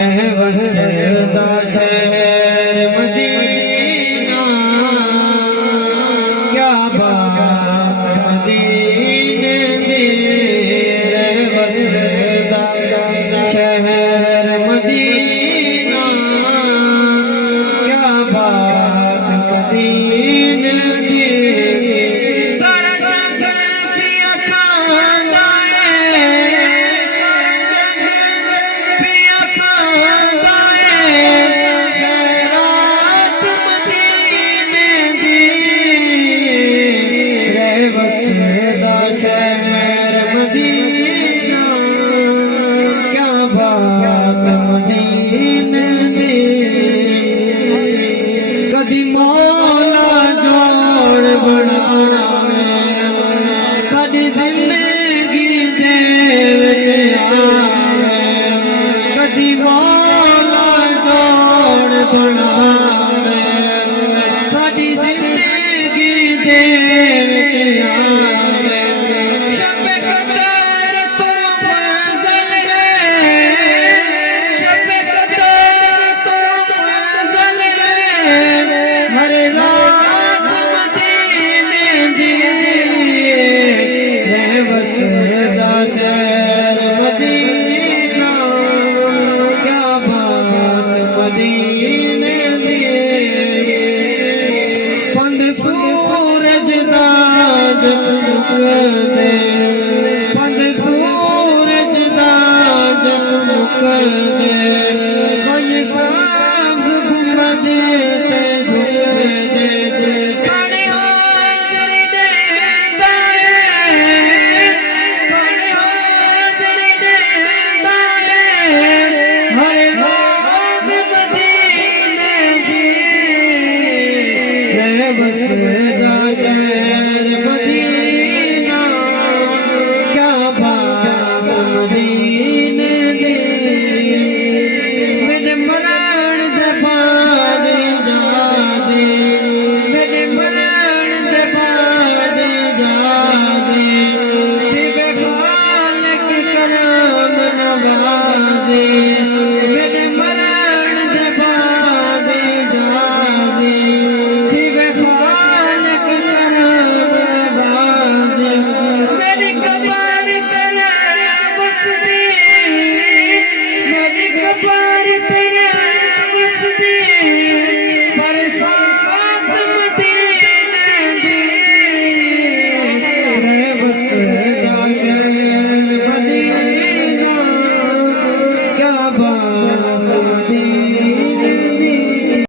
वसदा शहर मदीना, क्या बात मदीने दी। वसदा शहर मदीना, क्या बात मदीने दी। वसदा शहर मदीना, क्या बात मदीने दी। कदी मौला जोड़ बनावे साडी जिंदगी दे विच आवे। कदी मौला जोड़ बनावे